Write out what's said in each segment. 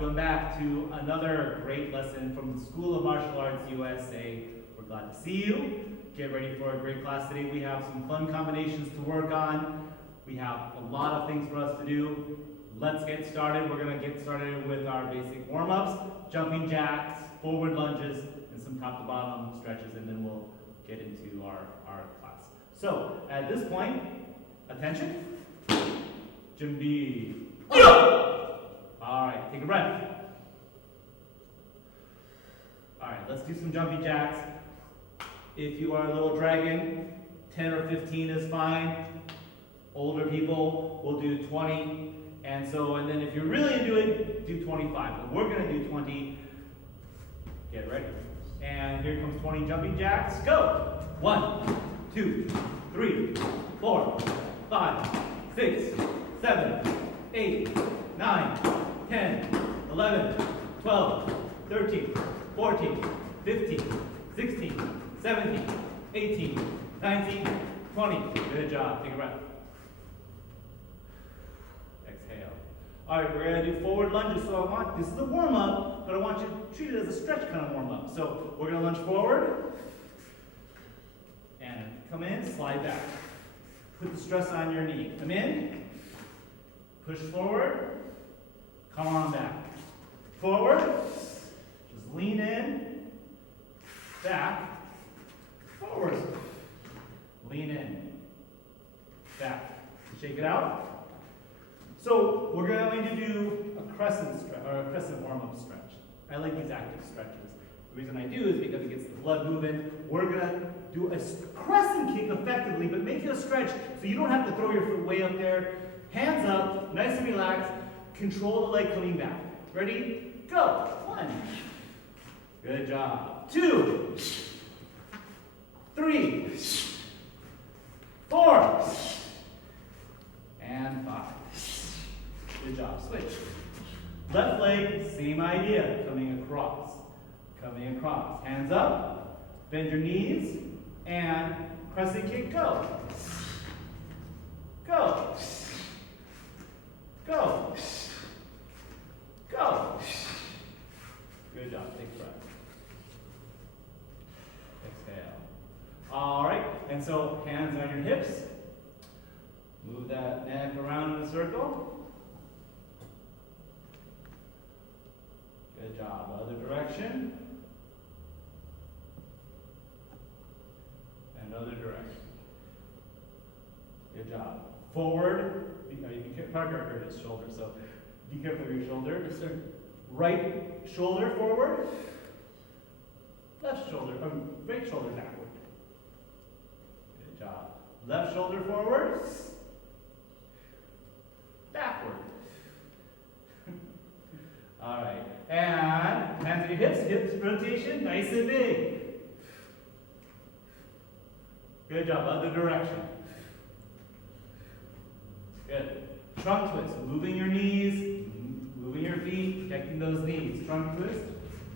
welcome back to another great lesson from the School of Martial Arts USA. We're glad to see you. Get ready for a great class today. We have some fun combinations to work on. We have a lot of things for us to do. Let's get started. We're going to get started with our basic warm-ups, jumping jacks, forward lunges, and some top to bottom stretches, and then we'll get into our class. So, at this point, attention. Jumbi. All right, take a breath. All right, let's do some jumping jacks. If you are a little dragon, 10 or 15 is fine. Older people will do 20. And then if you're really into it, do 25. But we're going to do 20. Get ready. And here comes 20 jumping jacks. Go. 1, 2, 3, 4, 5, 6, 7, 8, 9, 10, 11, 12, 13, 14, 15, 16, 17, 18, 19, 20. Good job. Take a breath. Exhale. All right, we're going to do forward lunges. So this is a warm-up, but I want you to treat it as a stretch kind of warm-up. So we're going to lunge forward. And come in, slide back. Put the stress on your knee. Come in. Push forward. Come on back. Forward. Just lean in. Back. Forward. Lean in. Back. Shake it out. So we're going to do a crescent stretch or a crescent warm-up stretch. I like these active stretches. The reason I do is because it gets the blood moving. We're going to do a crescent kick effectively, but make it a stretch so you don't have to throw your foot way up there. Hands up, nice and relaxed. Control the leg coming back. Ready? Go. 1. Good job. 2. 3. 4. And 5. Good job. Switch. Left leg, same idea. Coming across. Coming across. Hands up. Bend your knees. And crescent kick. Go. Go. Go. Go. Good job. Take a breath. Exhale. All right. And so hands on your hips. Move that neck around in a circle. Good job. Other direction. Another direction. Good job. Forward. Parker hurt his shoulder, so be careful of your shoulder. Yes, sir. Right shoulder forward. Left shoulder, right shoulder backward. Good job. Left shoulder forward. Backward. All right. And hands on your hips. Hips rotation, nice and big. Good job. Other direction. Good. Trunk twist. Moving your knees, moving your feet, protecting those knees. Trunk twist.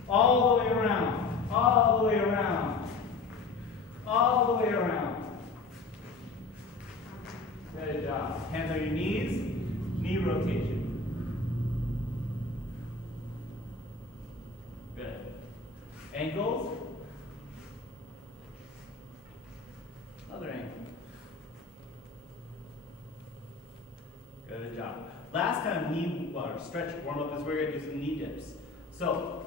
All the way around. All the way around. All the way around. Good job. Hands on your knees. Knee rotation. Good. Ankles. Other ankle. Good job. Last kind of knee stretch warm-up is we're going to do some knee dips. So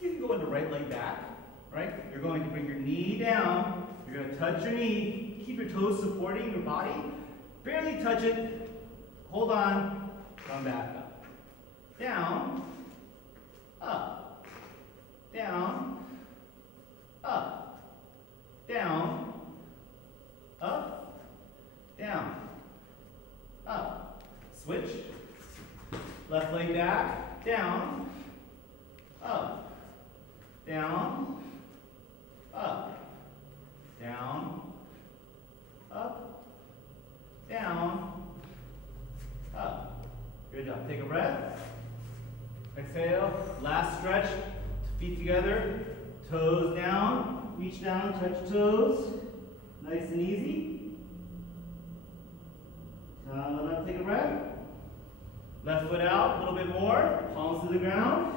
you can go into right leg back, right? You're going to bring your knee down. You're going to touch your knee. Keep your toes supporting your body. Barely touch it. Hold on. Come back up. Down. Up. Down. Up. Down. Up. Down. Up. Switch. Left leg back. Down. Up. Down. Up. Down. Up. Down. Up. Good job. Take a breath. Exhale. Last stretch. Feet together. Toes down. Reach down. Touch toes. Nice and easy. Take a breath. Left foot out, a little bit more. Palms to the ground.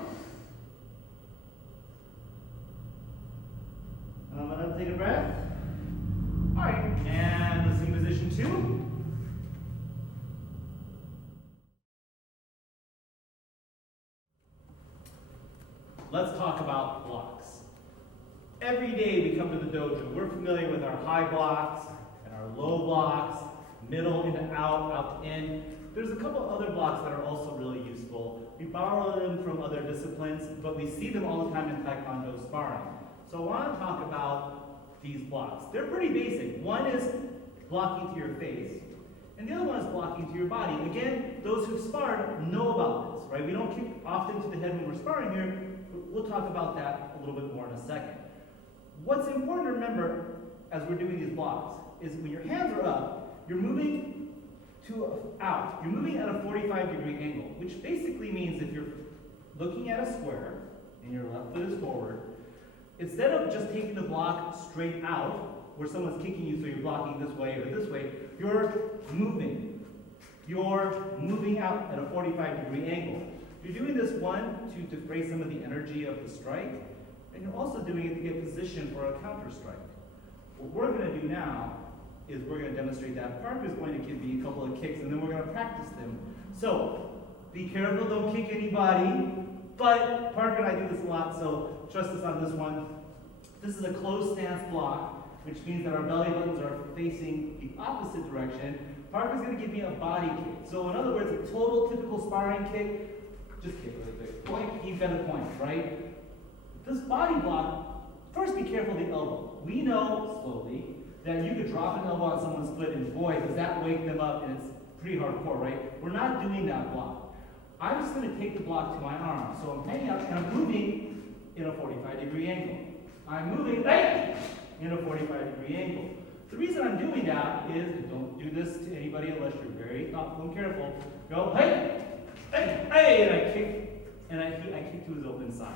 I'm gonna take a breath. All right, and let's do position 2. Let's talk about blocks. Every day we come to the dojo, we're familiar with our high blocks and our low blocks, middle into out, out in. There's a couple other blocks that are also really useful. We borrow them from other disciplines, but we see them all the time in Taekwondo sparring. So I want to talk about these blocks. They're pretty basic. One is blocking to your face, and the other one is blocking to your body. Again, those who've sparred know about this, right? We don't kick often to the head when we're sparring here. We'll talk about that a little bit more in a second. What's important to remember as we're doing these blocks is when your hands are up, you're moving out. You're moving at a 45-degree angle, which basically means if you're looking at a square and your left foot is forward, instead of just taking the block straight out, where someone's kicking you so you're blocking this way or this way, you're moving. You're moving out at a 45-degree angle. You're doing this, one, to defray some of the energy of the strike, and you're also doing it to get positioned for a counter strike. What we're going to do now is we're going to demonstrate that. Parker's going to give me a couple of kicks, and then we're going to practice them. So, be careful, don't kick anybody, but Parker and I do this a lot, so trust us on this one. This is a closed stance block, which means that our belly buttons are facing the opposite direction. Parker's going to give me a body kick. So in other words, a total typical sparring kick, just kick really quick. Point, he's got a point, right? This body block, first be careful of the elbow. We know, slowly, that you could drop an elbow on someone's foot and boy, does that wake them up, and it's pretty hardcore, right? We're not doing that block. I'm just going to take the block to my arm. So I'm hanging up and I'm moving in a 45-degree angle. I'm moving right in a 45-degree angle. The reason I'm doing that is, and don't do this to anybody unless you're very thoughtful and careful, go, hey, hey, hey, and I kick, and I kick to his open side.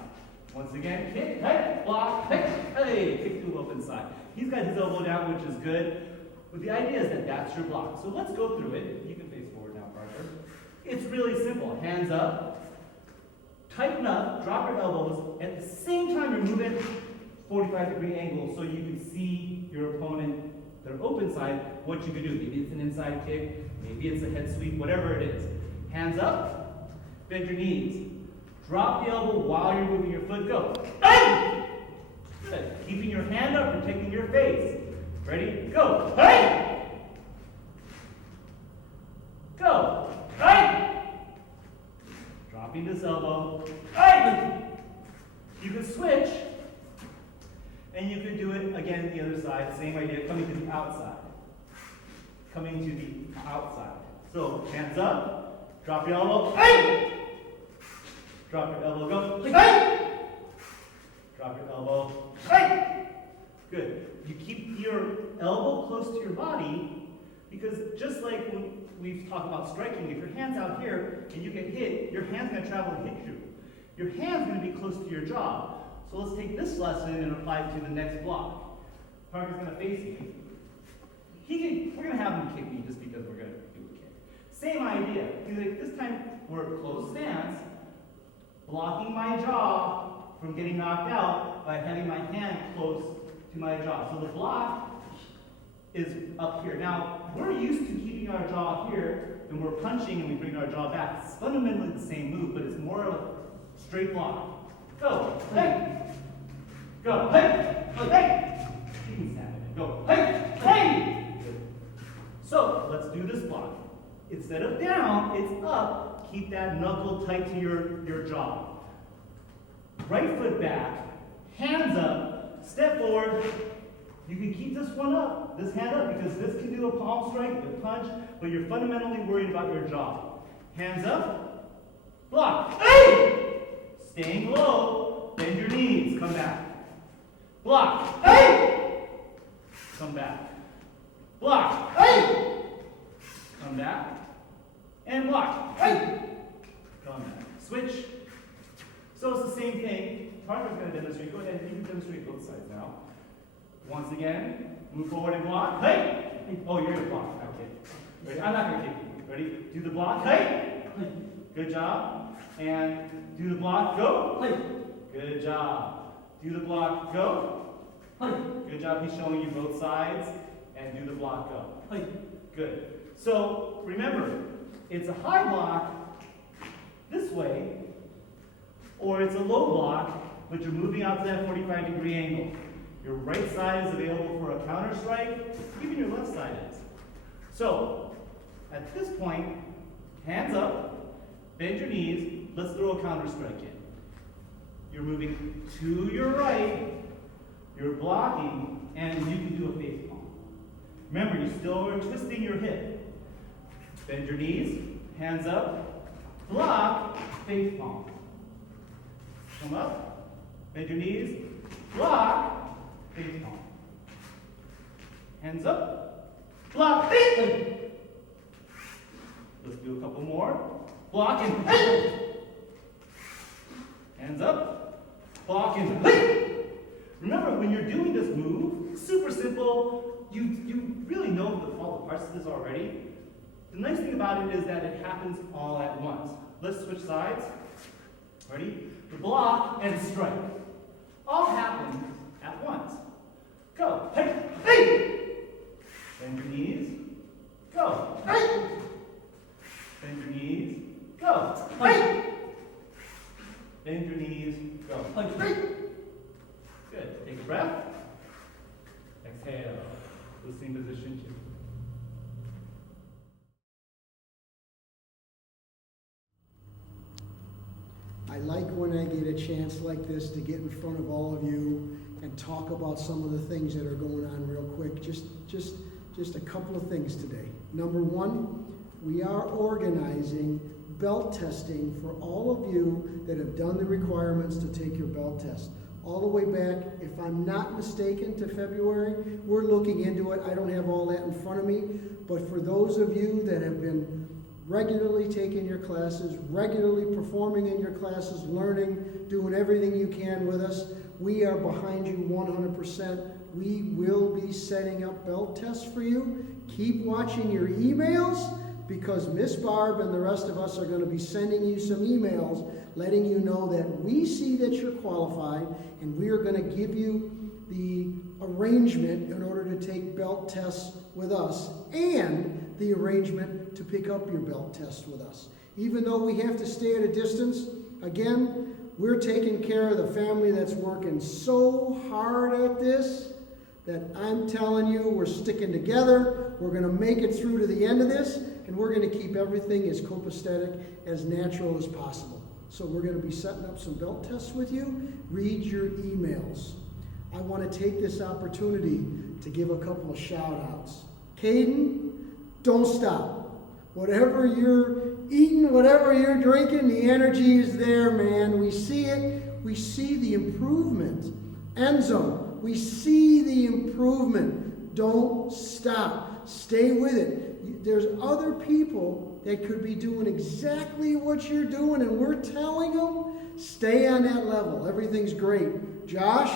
Once again, kick, hey, block, hey, hey, kick to his open side. He's got his elbow down, which is good, but the idea is that that's your block. So let's go through it. You can face forward now, Parker. It's really simple. Hands up, tighten up, drop your elbows. At the same time, you're moving 45-degree angle so you can see your opponent, their open side, what you can do. Maybe it's an inside kick, maybe it's a head sweep, whatever it is. Hands up, bend your knees. Drop the elbow while you're moving your foot. Go. Hey! Good. Keeping your hand up, protecting your face. Ready? Go. Hey! Go. Hey! Dropping this elbow. Hey! You can switch, and you can do it again the other side. Same idea, coming to the outside. Coming to the outside. So, hands up, drop your elbow. Hey! Drop your elbow, go. Hey! Drop your elbow. Hey! Good. You keep your elbow close to your body because just like when we've talked about striking, if your hand's out here and you get hit, your hand's going to travel and hit you. Your hand's going to be close to your jaw. So let's take this lesson and apply it to the next block. Parker's going to face me. We're going to have him kick me just because we're going to do a kick. Same idea. This time we're close stance, blocking my jaw from getting knocked out by having my hand close to my jaw. So the block is up here. Now, we're used to keeping our jaw here, and we're punching and we bring our jaw back. It's fundamentally the same move, but it's more of a straight block. Go, hey! Go, hey! Go, hey! You can stand it. Go, hey! Hey! Good. So, let's do this block. Instead of down, it's up. Keep that knuckle tight to your jaw. Right foot back, hands up, step forward. You can keep this one up, this hand up, because this can do a palm strike, a punch, but you're fundamentally worried about your jaw. Hands up, block. Hey! Staying low, bend your knees, come back. Block. Hey! Come back. Block. Hey! Come back. And block. Hey! Come back. Switch. So it's the same thing. Parker's going to demonstrate. Go ahead, you can demonstrate both sides now. Once again, move forward and block. Hey! Oh, you're going to block. Okay. Ready? I'm not going to kick you. Ready? Do the block. Hey! Good job. And do the block, go. Good job. Do the block, go. Good job. He's showing you both sides. And do the block, go. Good. So remember, it's a high block this way, or it's a low block, but you're moving out to that 45-degree angle. Your right side is available for a counter strike, even your left side is. So, at this point, hands up, bend your knees, let's throw a counter strike in. You're moving to your right, you're blocking, and you can do a face palm. Remember, you still are twisting your hip. Bend your knees, hands up, block, face palm. Come up, bend your knees, block, face palm. Hands up, block, face palm. Let's do a couple more. Block and face. Hands up, block and face. Remember, when you're doing this move, super simple. You really know all the parts of this already. The nice thing about it is that it happens all at once. Let's switch sides. Ready? The block and strike. All happens at once. Go. Hey, hey! Bend your knees. Go. Hey! Bend your knees. Go. Hey! Bend your knees. Go. Hey! Good. Take a breath. Exhale. Listening position 2. I like when I get a chance like this to get in front of all of you and talk about some of the things that are going on real quick. Just a couple of things today. Number one, we are organizing belt testing for all of you that have done the requirements to take your belt test. All the way back, if I'm not mistaken, to February. We're looking into it. I don't have all that in front of me. But for those of you that have been regularly taking your classes, regularly performing in your classes, learning, doing everything you can with us, we are behind you 100%. We will be setting up belt tests for you. Keep watching your emails, because Miss Barb and the rest of us are going to be sending you some emails letting you know that we see that you're qualified, and we are going to give you the arrangement in order to take belt tests with us, and the arrangement to pick up your belt test with us. Even though we have to stay at a distance, again, we're taking care of the family that's working so hard at this that I'm telling you, we're sticking together. We're going to make it through to the end of this, and we're going to keep everything as copacetic, as natural as possible. So we're going to be setting up some belt tests with you. Read your emails. I want to take this opportunity to give a couple of shout-outs. Caden, don't stop. Whatever you're eating, whatever you're drinking, the energy is there, man. We see it. We see the improvement. Enzo, we see the improvement. Don't stop. Stay with it. There's other people that could be doing exactly what you're doing, and we're telling them, stay on that level. Everything's great. Josh,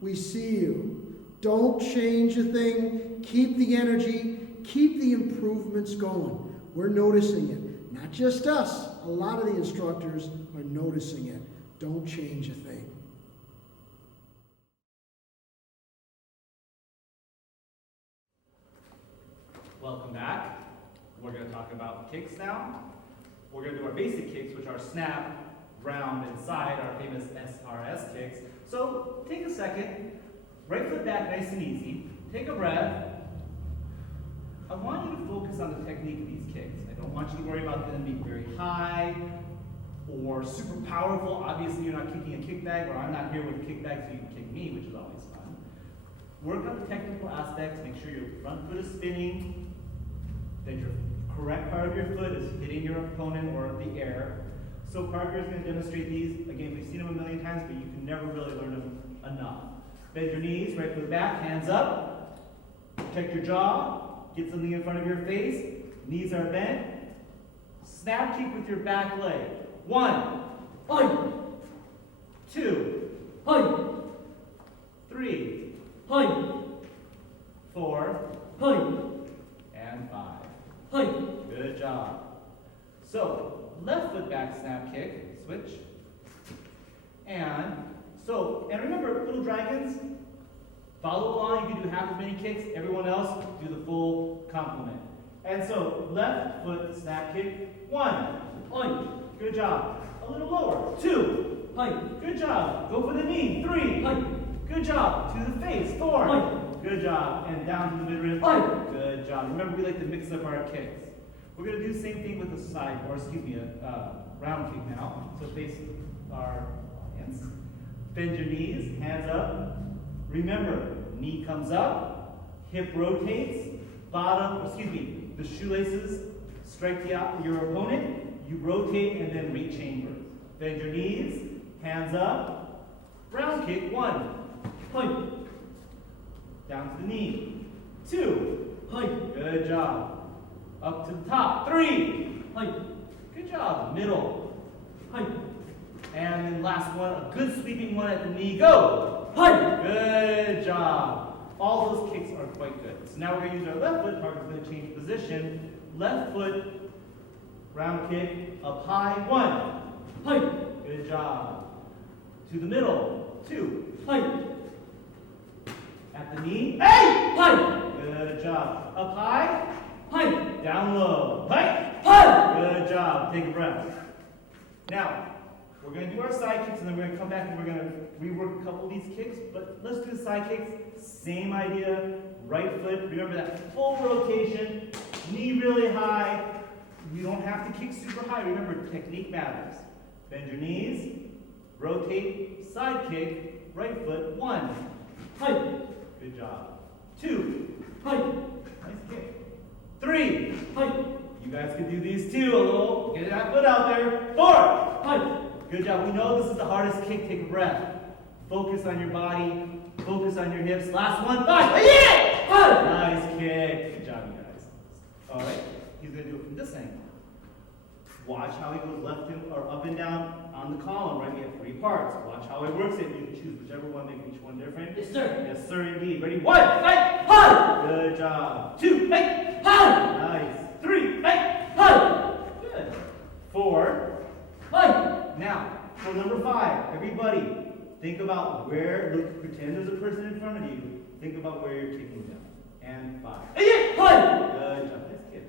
we see you. Don't change a thing. Keep the energy. Keep the improvements going. We're noticing it. Not just us. A lot of the instructors are noticing it. Don't change a thing. Welcome back. We're going to talk about kicks now. We're going to do our basic kicks, which are snap, round, and side, our famous SRS kicks. So take a second, right foot back nice and easy, take a breath. I want you to focus on the technique of these kicks. I don't want you to worry about them being very high or super powerful. Obviously, you're not kicking a kickbag, or I'm not here with a kickbag so you can kick me, which is always fun. Work on the technical aspects. Make sure your front foot is spinning, that your correct part of your foot is hitting your opponent or the air. So Parker is going to demonstrate these. Again, we've seen them a million times, but you can never really learn them enough. Bend your knees, right foot back, hands up. Protect your jaw. Get something in front of your face. Knees are bent. Snap kick with your back leg. 1, 2, 3, 4, and 5. Good job. So, left foot back snap kick, switch. And remember, little dragons, follow along, you can do half as many kicks, everyone else do the full complement. And so, left foot snap kick, 1, oink, good job. A little lower, 2, oink, good job. Go for the knee, 3, oink, good job. To the face, 4, oink, good job. And down to the midriff, oink, good job. Remember, we like to mix up our kicks. We're going to do the same thing with the side, or excuse me, a round kick now. So face our audience. Bend your knees, hands up. Remember, knee comes up, hip rotates, the shoelaces strike your opponent. You rotate and then re-chamber. Bend your knees, hands up. Round kick, 1, point. Down to the knee. 2, point. Good job. Up to the top. 3, point. Good job. Middle. Point. And then last one, a good sweeping one at the knee. Go. Point. Good job. All those kicks are quite good. So now we're going to use our left foot. Target's going to change position. Left foot, round kick, up high. 1, point. Good job. To the middle. 2, point. At the knee. Hey! Point. Good job. Up high. Point. Down low. Point. Point. Good job. Take a breath. Now, we're going to do our side kicks, and then we're going to come back and we're going to rework a couple of these kicks. But let's do the side kicks. Same idea. Right foot. Remember that full rotation. Knee really high. You don't have to kick super high. Remember, technique matters. Bend your knees. Rotate. Side kick. Right foot. 1. Height. Good job. 2. Height. Nice kick. 3. Height. You guys can do these too a little. Get that foot out there. 4. Height. Good job. We know this is the hardest kick. Take a breath. Focus on your body. Focus on your hips. Last one. 5. Yeah! Nice kick. Good job, you guys. All right. He's going to do it from this angle. Watch how he goes left or up and down on the column, right? We have 3 parts. Watch how he works it. You can choose whichever one, make each one different. Yes, sir. Yes, sir, indeed. Ready? 1. Fight. Good job. 2. Fight. Nice. 3. Fight. Good. 4. Fight. Now, for number 5, everybody, think about pretend there's a person in front of you. Think about where you're kicking them. And 5. Good job. Nice kick.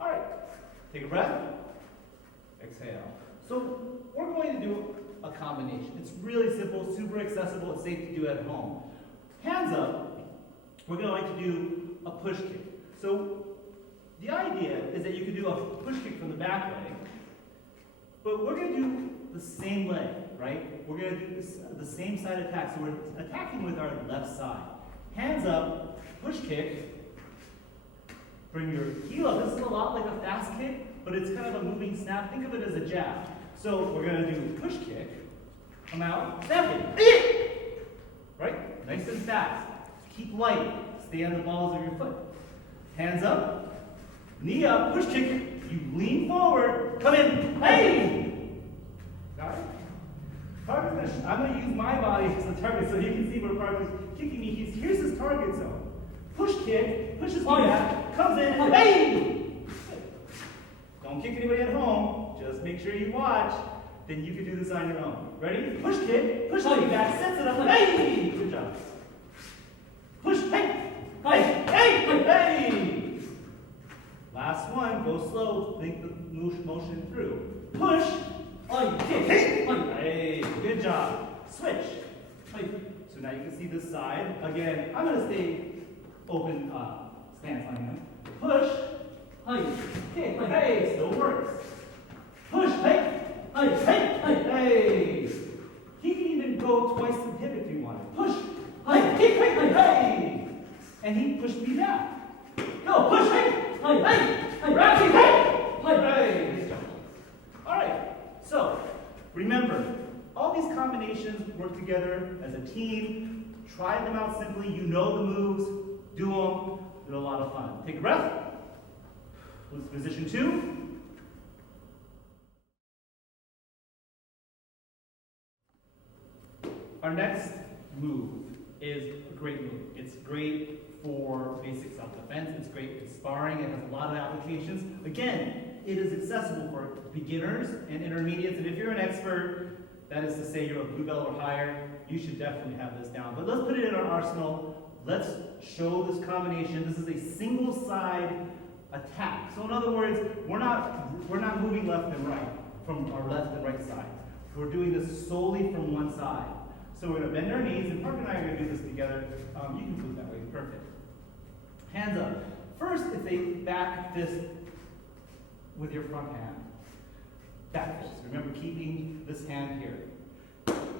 All right. Take a breath. Exhale. So we're going to do a combination. It's really simple, super accessible, it's safe to do at home. Hands up, we're going to like to do a push kick. So the idea is that you can do a push kick from the back leg, but we're going to do the same leg, right? We're going to do the same side attack. So we're attacking with our left side. Hands up, push kick. Bring your heel up. This is a lot like a fast kick, but it's kind of a moving snap. Think of it as a jab. So we're going to do push kick. Come out, snap it. Right? Nice and fast. Keep light. Stay on the balls of your foot. Hands up, knee up, push kick. You lean forward, come in. Hey! Got it? I'm going to use my body as a target so you can see where Parker's kicking me. Here's his target zone. Push kick, pushes me back, comes in, and hey! Don't kick anybody at home, just make sure you watch. Then you can do this on your own. Ready? Push kick, push me back, sets it up, hey! Good job. Push, hey! Hey! Hey! Hey! Last one, go slow, think the motion through. Push, kick, hey! Hey! Good job. Switch. So now you can see this side. Again, I'm going to stay open stance on him. Push, kick, hey, still works. Push, hey, hey. He can even go twice the hip if you want. Push, kick, hey. And he pushed me back. Go, push, hey, round kick, hey. Good job. All right, so remember, all these combinations work together as a team. Try them out simply. You know the moves. Do them. They're a lot of fun. Take a breath. Move to position 2. Our next move is a great move. It's great for basic self-defense. It's great in sparring. It has a lot of applications. Again, it is accessible for beginners and intermediates. And if you're an expert, that is to say you're a blue belt or higher, you should definitely have this down. But let's put it in our arsenal. Let's show this combination. This is a single side attack. So in other words, we're not moving left and right from our left and right side. We're doing this solely from one side. So we're going to bend our knees, and Parker and I are going to do this together. You can move that way. Perfect. Hands up. First, it's a back fist with your front hand. Back fist. Remember, keeping this hand here.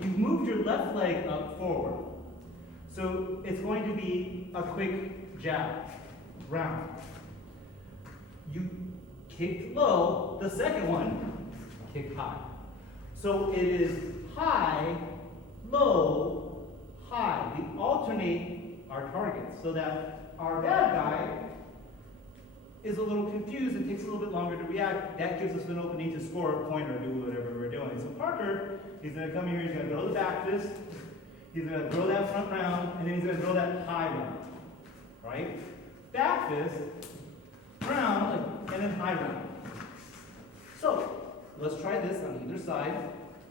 You've moved your left leg up forward. So it's going to be a quick jab. Round. You kicked low. The second one, kick high. So it is high, low, high. We alternate our targets so that our bad guy is a little confused and takes a little bit longer to react. That gives us an opening to score a point or do whatever we're doing. So Parker, he's going to come here, he's going to throw the back fist, he's going to throw that front round, and then he's going to throw that high round. Right? Back fist, round, and then high round. So, let's try this on either side.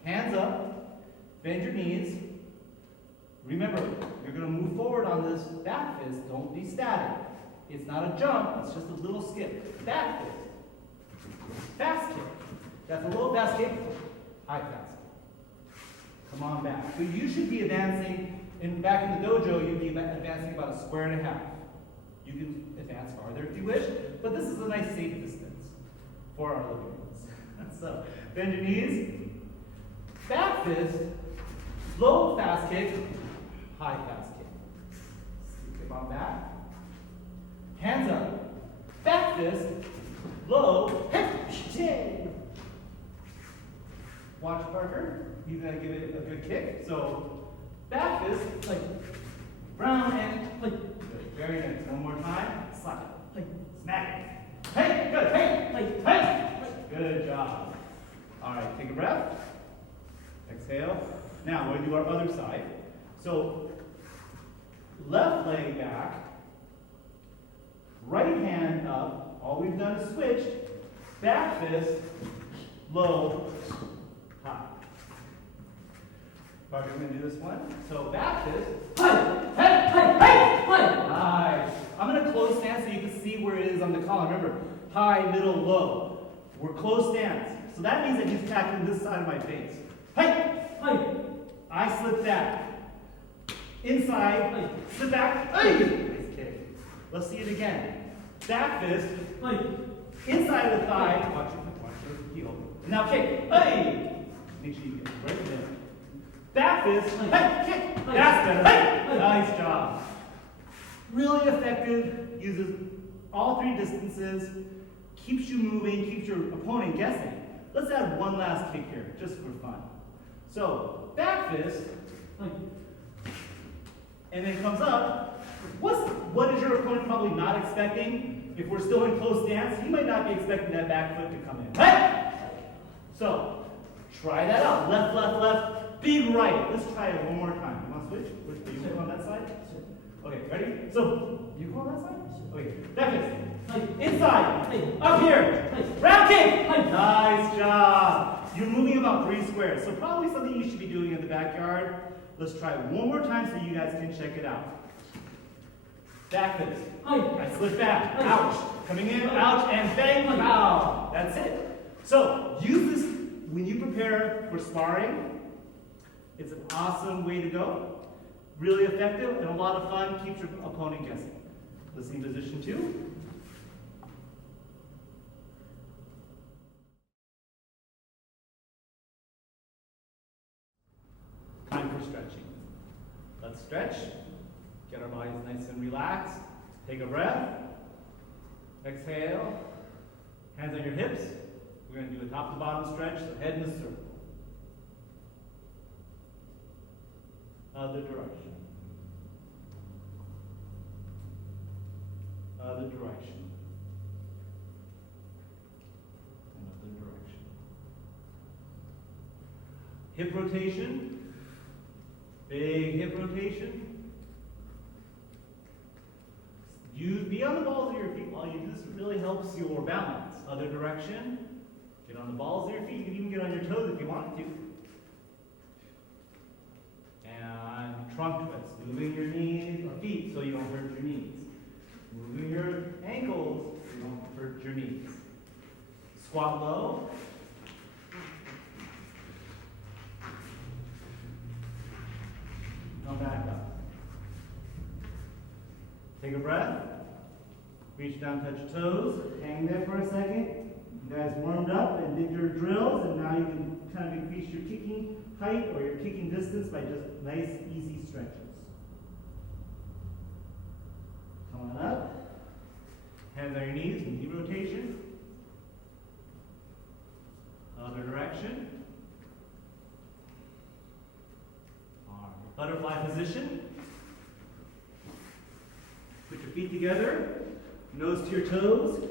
Hands up, bend your knees. Remember, you're going to move forward on this back fist. Don't be static. It's not a jump, it's just a little skip. Back fist. Fast kick. That's a little fast kick. High fast kick. Come on back. So you should be advancing, back in the dojo, you'd be advancing about a square and a half. You can advance farther if you wish, but this is a nice safe distance for our living rooms. So, bend your knees. Back fist. Low fast kick. High fast kick. Skip on back. Hands up. Back fist. Low. Hip. Watch Parker. He's going to give it a good kick. So, back fist, like, round and, like, good. Very nice. One more time. Slap it. Like, smack it. Hey, good. Hey, like, hey. Good job. All right, take a breath. Exhale. Now, we're going to do our other side. So, left leg back. Right hand up. All we've done is switched. Back fist. Low. High. Parker's going to do this one. So, back fist. Nice. I'm going to close stance so you can see where it is on the column. Remember, high, middle, low. We're close stance. So that means that he's tackling this side of my face. I slip back. Inside, slip back. Nice kick. Let's see it again. Back fist. Inside of the thigh. Watch your heel. And now kick. Make sure you get right there. Back fist. Kick. That's better. Nice job. Really effective. Uses all three distances. Keeps you moving. Keeps your opponent guessing. Let's add one last kick here, just for fun. So, back fist. And then comes up. What is your opponent probably not expecting? If we're still in close stance, he might not be expecting that back foot to come in. So, try that out. Left, left, left. Big right. Let's try it one more time. You want to switch? Are you go on that side? Okay, ready? So, you go on that side? Okay, back fist. Inside. Up here. Round kick. Nice job. You're moving about 3 squares. So probably something you should be doing in the backyard. Let's try it one more time so you guys can check it out. Back fist. I slip back. Ouch. Coming in. Ouch. And bang. Pow. That's it. So use this when you prepare for sparring. It's an awesome way to go. Really effective and a lot of fun. Keeps your opponent guessing. Listening position 2. Time for stretching. Let's stretch. Get our bodies nice and relaxed. Take a breath. Exhale. Hands on your hips. We're going to do a top to bottom stretch, so head in a circle. Other direction. Other direction. Another direction. Hip rotation. Big hip rotation. Be on the balls of your feet while you do this. It really helps your balance. Other direction. Get on the balls of your feet. You can even get on your toes if you want to. And trunk twists. Moving your knees or feet so you don't hurt your knees. Moving your ankles so you don't hurt your knees. Squat low. Come back up. Take a breath. Reach down, touch your toes. Hang there for a second. You guys warmed up and did your drills, and now you can kind of increase your kicking height or your kicking distance by just nice, easy stretches. Come on up. Hands on your knees, knee rotation. Other direction. All right. Butterfly position. Put your feet together, nose to your toes.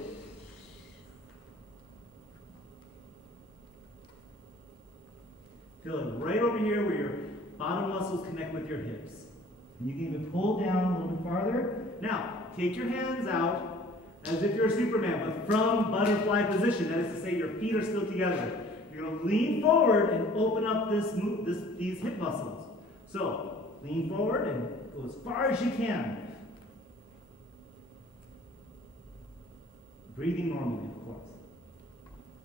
Feel it right over here where your bottom muscles connect with your hips. And you can even pull down a little bit farther. Now, take your hands out as if you're a Superman, but from butterfly position. That is to say, your feet are still together. You're going to lean forward and open up these hip muscles. So, lean forward and go as far as you can. Breathing normally, of course.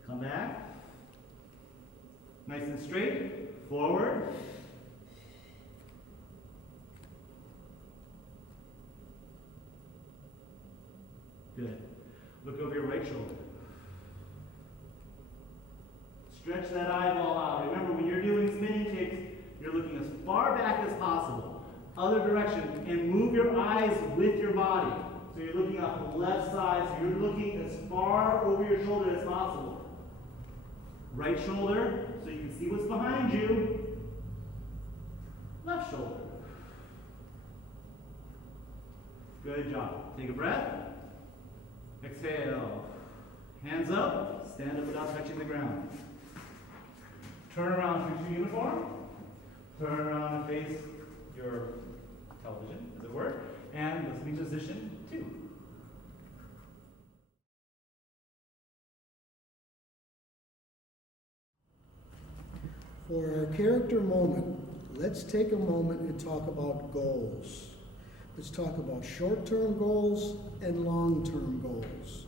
Come back. Nice and straight. Forward. Good. Look over your right shoulder. Stretch that eyeball out. Remember, when you're doing spinning kicks, you're looking as far back as possible. Other direction. And move your eyes with your body. So you're looking out the left side, so you're looking as far over your shoulder as possible. Right shoulder, so you can see what's behind you. Left shoulder. Good job. Take a breath. Exhale. Hands up. Stand up without touching the ground. Turn around, fix your uniform. Turn around and face your television, as it were. And listening position 2. For our character moment, let's take a moment and talk about goals. Let's talk about short-term goals and long-term goals.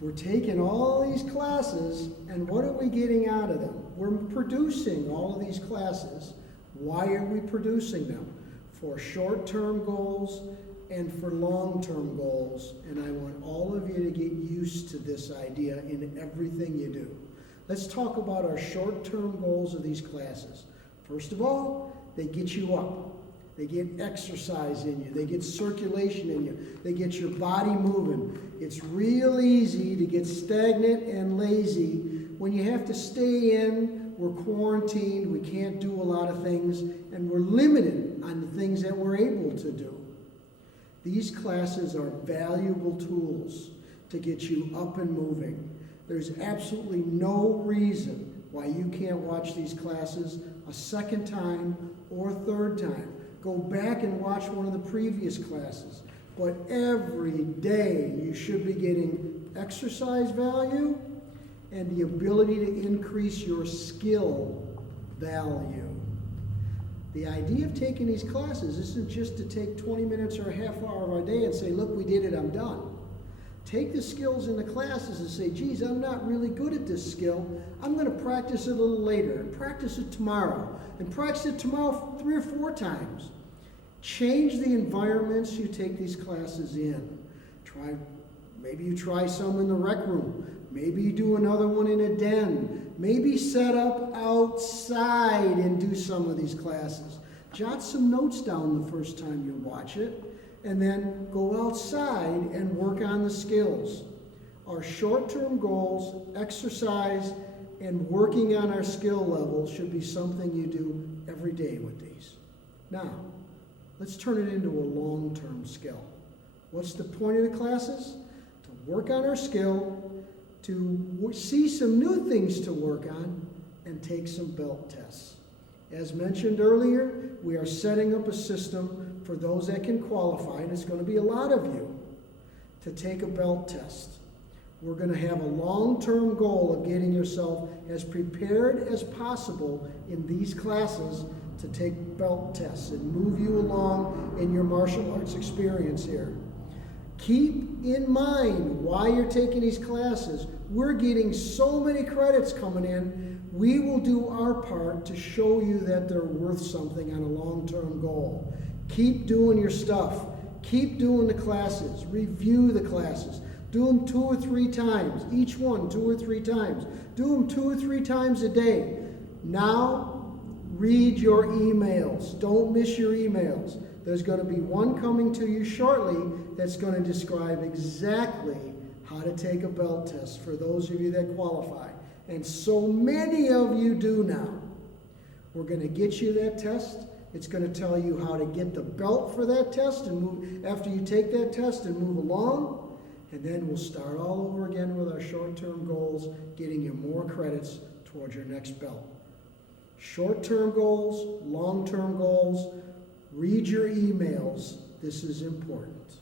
We're taking all these classes, and what are we getting out of them? We're producing all of these classes. Why are we producing them? For short-term goals and for long-term goals, and I want all of you to get used to this idea in everything you do. Let's talk about our short-term goals of these classes. First of all, they get you up. They get exercise in you. They get circulation in you. They get your body moving. It's real easy to get stagnant and lazy when you have to stay in. We're quarantined. We can't do a lot of things, and we're limited on the things that we're able to do. These classes are valuable tools to get you up and moving. There's absolutely no reason why you can't watch these classes a second time or third time. Go back and watch one of the previous classes. But every day you should be getting exercise value and the ability to increase your skill value. The idea of taking these classes isn't just to take 20 minutes or a half hour of our day and say, look, we did it, I'm done. Take the skills in the classes and say, geez, I'm not really good at this skill. I'm going to practice it a little later and practice it tomorrow and practice it tomorrow 3 or 4 times. Change the environments you take these classes in. Maybe you try some in the rec room. Maybe you do another one in a den. Maybe set up outside and do some of these classes. Jot some notes down the first time you watch it, and then go outside and work on the skills. Our short-term goals, exercise, and working on our skill levels should be something you do every day with these. Now, let's turn it into a long-term skill. What's the point of the classes? To work on our skill, to see some new things to work on, and take some belt tests. As mentioned earlier, we are setting up a system for those that can qualify, and it's going to be a lot of you, to take a belt test. We're going to have a long-term goal of getting yourself as prepared as possible in these classes to take belt tests and move you along in your martial arts experience here. Keep in mind why you're taking these classes. We're getting so many credits coming in. We will do our part to show you that they're worth something on a long-term goal. Keep doing your stuff. Keep doing the classes. Review the classes. Do them 2 or 3 times. Each one 2 or 3 times. Do them 2 or 3 times a day. Now, read your emails. Don't miss your emails. There's going to be one coming to you shortly that's going to describe exactly how to take a belt test for those of you that qualify. And so many of you do now. We're going to get you that test. It's going to tell you how to get the belt for that test and move after you take that test and move along. And then we'll start all over again with our short-term goals, getting you more credits towards your next belt. Short-term goals, long-term goals. Read your emails. This is important.